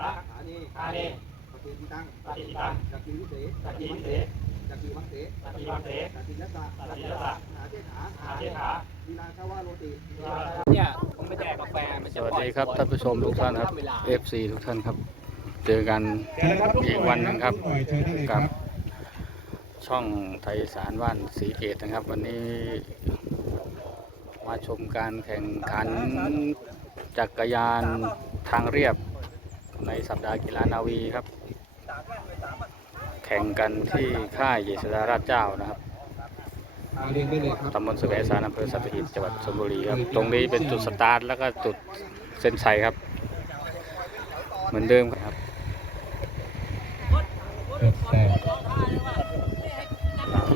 ระฐานีธานีปฏิทิตังปฏิทิตังจักรีวิเศษจักรีวิเศษจักรีวังเสจักรีวังเสจักรียัสสะจักรียัสสะหาเทถาหาเทถาลีลาชาวาโรติเนี่ยผมไปแจกกาแฟสวัสดีครับท่านผู้ชมทุกท่านครับ FC ทุกท่านครับ เจอกันอีกวันนึงครับกับ ช่องไทยสารว่านสีเกตนะครับ วันนี้มาชมการแข่งขันจักรยานทางเรียบ ในสัปดาห์กีฬานาวีครับ แข่งกันที่ค่ายเยษดาราชเจ้านะครับมาเรียงได้เลยครับตำบลสแกสารอำเภอสัตหีบจังหวัดชลบุรีครับ ตรงนี้เป็นจุดสตาร์ทแล้วก็จุดเส้นชัยครับ เหมือนเดิมครับ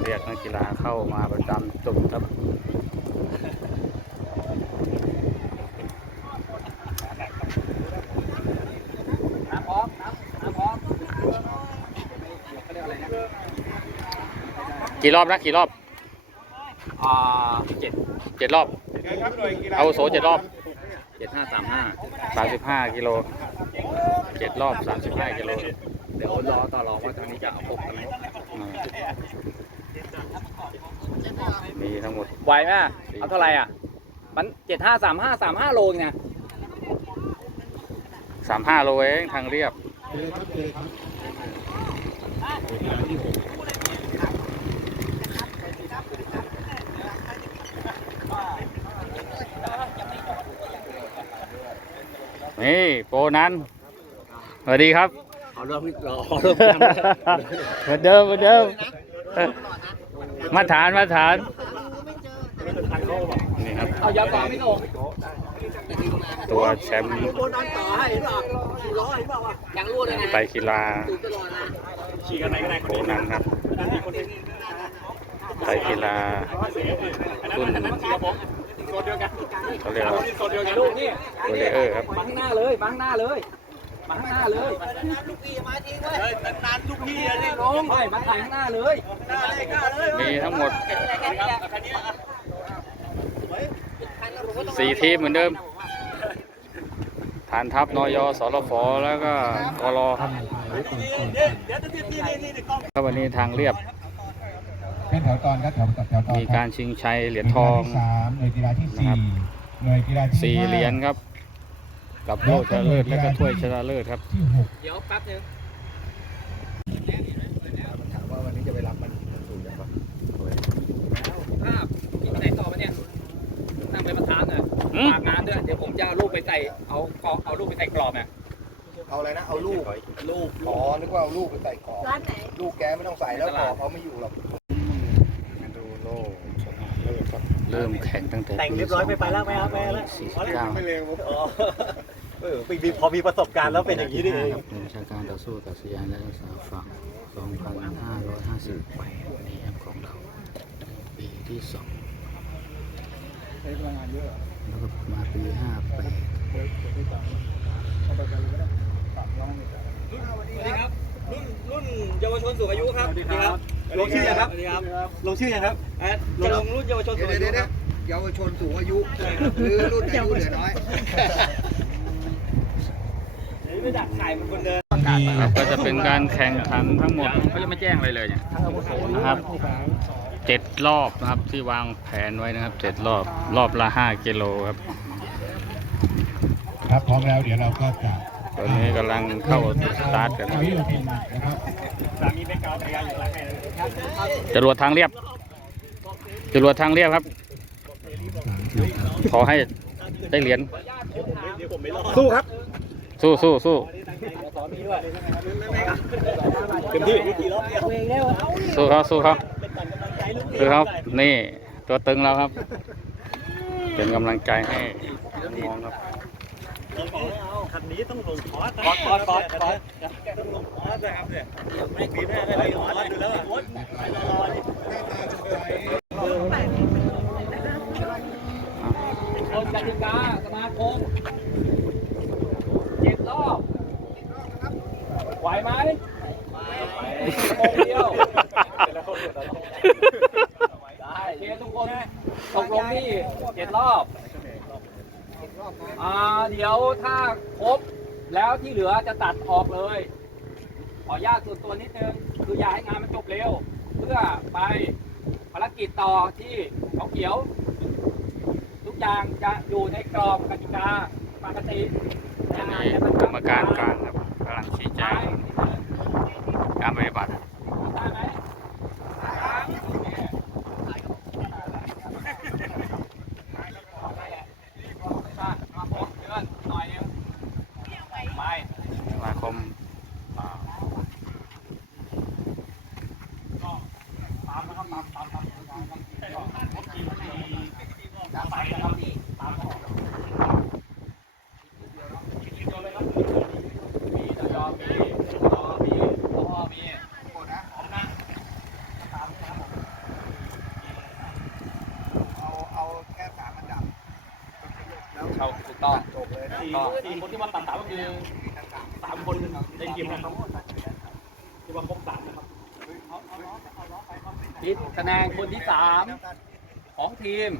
เรียกนักกีฬาเข้ามาประจำจุดครับ น้ำพร้อมน้ำน้ำพร้อม กี่รอบนะกี่รอบอ่าเจ็ดเจ็ดรอบ เอาวุโสเจ็ดรอบเจ็ดห้าสามห้าสามสิบห้ากิโลเจ็ดรอบสามสิบห้ากิโลเดี๋ยวรอต่อรองว่าตอนนี้จะเอาครบกันไหมอืมมีทั้งหมดไหวไหมเอาเท่าไหร่อะ มันเจ็ดห้าสามห้าสามห้าโลเองนะสามห้าโลเองทางเรียบ เจอครับเจอครับ นี่โปรนั้นสวัสดีครับเอาเริ่มรอเริ่มจำเหมือนเดิมเหมือนเดิมมาตรฐานมาตรฐานนี่ครับเอายาต่อไม่ลงตัวแชมป์โบนัสต่อให้เห็นป่ะสี่ร้อยเห็นป่ะวะยังรู้เลยนะไตรกีฬาตื่นตลอดนะขี่กันไหนกันไหนโปรนั้นครับไตรกีฬารุ่นโซน เดียวกันเขาเรียกว่าโซนเดียวกันลูกนี่ตัวเลเออร์ครับมาข้างหน้าเลยมาข้างหน้าเลยมาข้างหน้าเลยเฮ้ยนานลูกพี่อะนี่ลงไม่มาถ่ายข้างหน้าเลยกล้าเลยกล้าเลยมีทั้งหมดคันนี้อะสี่ทีมเหมือนเดิมฐานทัพนยสรฟแล้วก็กรครับเดี๋ยวเดี๋ยวนี่นี่นี่นี่กล้องครับวันนี้ทางเรียบ เป็นแถวตอนครับแถวแถวตอนมีการชิงชัยเหรียญทองสามหน่วยกีฬาที่นะครัสี่บหน่วยกีฬาที่สี่เหรียญครับ กับโล่ชนะเลิศและก็ถ้วยชนะเลิศครับที่หกเดี๋ยวแป๊บนึงถามว่าวันนี้จะไปรับมันสูงยังปะภาพกินไหนต่อมาเนี่ยนั่งเป็นประธานน่ะอืมฝากงานด้วยเดี๋ยวผมจะเอารูปไปใส่เอาเอาเอารูปไปใส่กรอบน่ะเอาอะไรนะเอาลูกลูกอ๋อนึกว่าเอาลูกไปใส่กรอบร้านไหนลูกแกไม่ต้องใส่แล้วกรอบเขาไม่อยู่หรอก ดูโล่ชนะเลิศครับ เริ่มแข่งตั้งแต่แต่งปีเรียบร้อยไม่ไปแล้วไม่เอาไม่เอาแล้ว2549ไม่เร็วอ๋อเออมีพอมีประสบการณ์แล้วเป็นอย่างนี้นี่เองครับเป็นวิชาการต่อสู้กับสยานและรักษาฝั่ง2558นี่ครับของเราปีที่สองแล้วก็มาปี58สวัสดีครับรุ่นรุ่นเยาวชนสูงอายุครับสวัสดีครับ ลงชื่อยังครับสวัสดีครับ ลงชื่อยังครับเอ่อจะลงรุ่นเยาวชนสูเดี๋ยวงอาเดี๋ยุยวคเดี๋รัยวบเยาวชนสูงอายุหรือรุ่นอายุเหลือน้อยไม่ดักถ่ายมันคนเดิน ครับก็จะเป็นการแข่งขันทั้งหมดเขายังไม่แจ้งอะไรเลยเนี่ยนะครับเจ็ดรอบนะครับที่วางแผนไว้นะครับเจ็ดรอบรอบละห้ากิโลครับ ครับพร้อมแล้วเดี๋ยวเราก็จะ ตอนนี้กำลังเข้าสตาร์ทกันครับวิโยธินนะครับสามีเป็นเกาพยายามอยู่หลังไงจรวดทางเรียบจรวดทางเรียบครับ ขอให้ได้เหรียญสู้ครับ สู้สู้สู้เต็มที่สู้เขาสู้เขาสู้เขานี่ตัวตึงเราครับ เป็นกำลังใจให้น้องๆครับ คันนี้ต้องลงคอร์สคอร์สคอร์สคอร์สคอร์สต้องลงคอร์สนะครับเนี่ยไม่ปีหน้าได้ลยคอร์สดูแล้วอะคนกติกาสมาคมเจ็ดรอบไหวไหมชั่วโมงเดียวได้โอเคทุกคนตกลงที่เจ็ดรอบ อ่าเดี๋ยวถ้าครบแล้วที่เหลือจะตัดออกเลย ขออนุญาตส่วนตัวนิดนึง คืออยากให้งานมันจบเร็ว เพื่อไปภารกิจต่อที่เขาเขียว ทุกอย่างจะอยู่ในกรอบกติกาปกติอันนี้กรรมการกลางครับกำลังชี้แจงการปฏิบัติ ได้ไหมโอเคมาโพสเดือนหน่อยนึงไป สมาคม ตามนะครับตามตามตามตามตามตามไปนะครับตามออกมีตยอมีตอมีพ่อมีหมดนะของนะตามนะครับ เอาเอาแค่สามอันดับ เขาถูกต้อง จบเลยนะ ก็ทีมคนที่มาตัดสามก็คือสามคนในทีมนะครับที่ว่าครบสามนะครับคิดคะแนนคนที่สามของทีม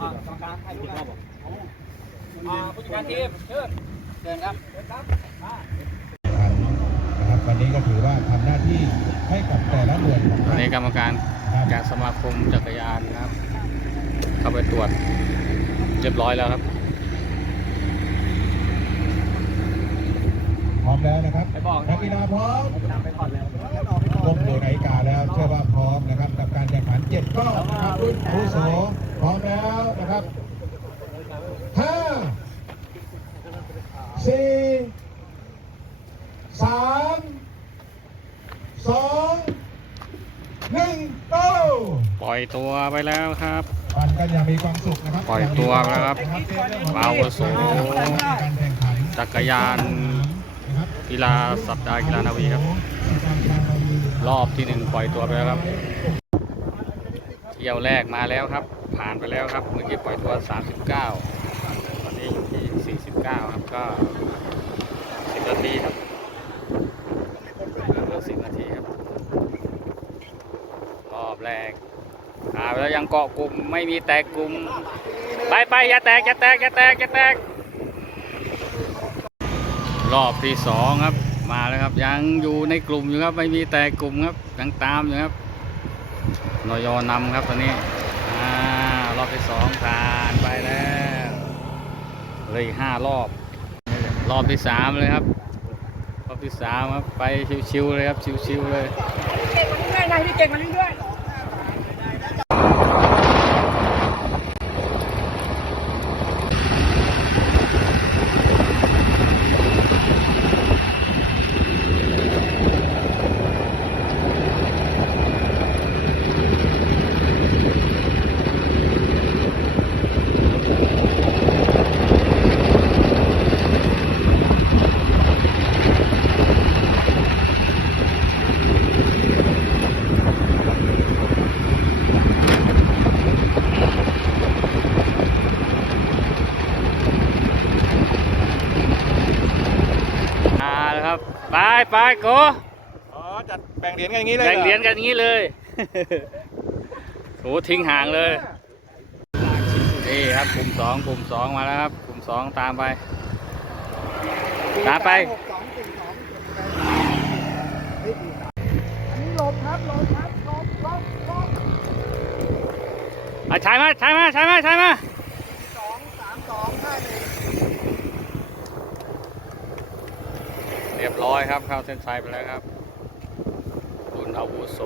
อ่ากรรมการใครรู้ครับอ่าผู้จัดการทีมเชิญเชิญครับเชิญครับอ่านะครับวันนี้ก็ถือว่าทำหน้าที่ให้กับแต่ละหน่วยของตอนท่านนี้กรรมการจากสมาคมจักรยานนะครับ เข้าไปตรวจเรียบร้อยแล้วครับ พร้อมแล้วนะครับไปบอก นักกีฬาพร้อมไปก่อนแล้วลงดูนาฬิกาแล้วเชื่อว่าพร้อมนะครับ กับการแข่งขันเจ็ดรอบนะครับรุ่นอาวุโสพร้อมแล้วนะครับห้าสี่สามสองหนึ่งโต้ปล่อยตัวไปแล้วครับ ปั่นกันอย่างมีความสุขนะครับปล่อยตัวแล้วครับอาวุโสการแข่งขันจักรยานนะครับกีฬาสัปดาห์กีฬานาวีครับ รอบที่หนึ่งปล่อยตัวไปแล้วครับเที่ยวแรกมาแล้วครับ ผ่านไปแล้วครับเมื่อกี้ปล่อยตัว 39 ตอนนี้อยู่ที่ 49 ครับก็ 10นาทีครับเหลือ10 นาทีครับ รอบแรก ผ่าแล้วยังเกาะกลุ่มไม่มีแตกกลุ่มไปไปอย่าแตกอย่าแตกอย่าแตกอย่าแตก รอบที่สองครับ มาแล้วครับ ยังอยู่ในกลุ่มอยู่ครับ ไม่มีแตกกลุ่มครับยังตามอยู่ครับนอยอนำครับตอนนี้อ่ารอบที่สองผ่านไปแล้วเลยห้ารอบ รอบที่สามเลยครับ รอบที่สามครับไปชิวๆเลยครับชิวๆเลยเก่งกว่านี้ด้วยนายพี่เก่งกว่านี้ด้วยมาแล้วครับ ไปไปโกอ๋อจัดแบ่งเหรียญกันอย่างนี้เลยแบ่งเหรียญกันอย่างนี้เลยโหทิ้งห่างเลยนี่ครับกลุ่มสองกลุ่มสองมาแล้วครับกลุ่มสองตามไปตามไปอันนี้ลมครับลมครับลมลมลมอะใช้มาใช้มาใช้มาใช้มา สองสามสองห้าหนึ่ง เร้อยครับเข้าเส้นชัยไปแล้วครับคุณอาวุโส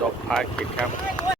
จบภารกิจครับ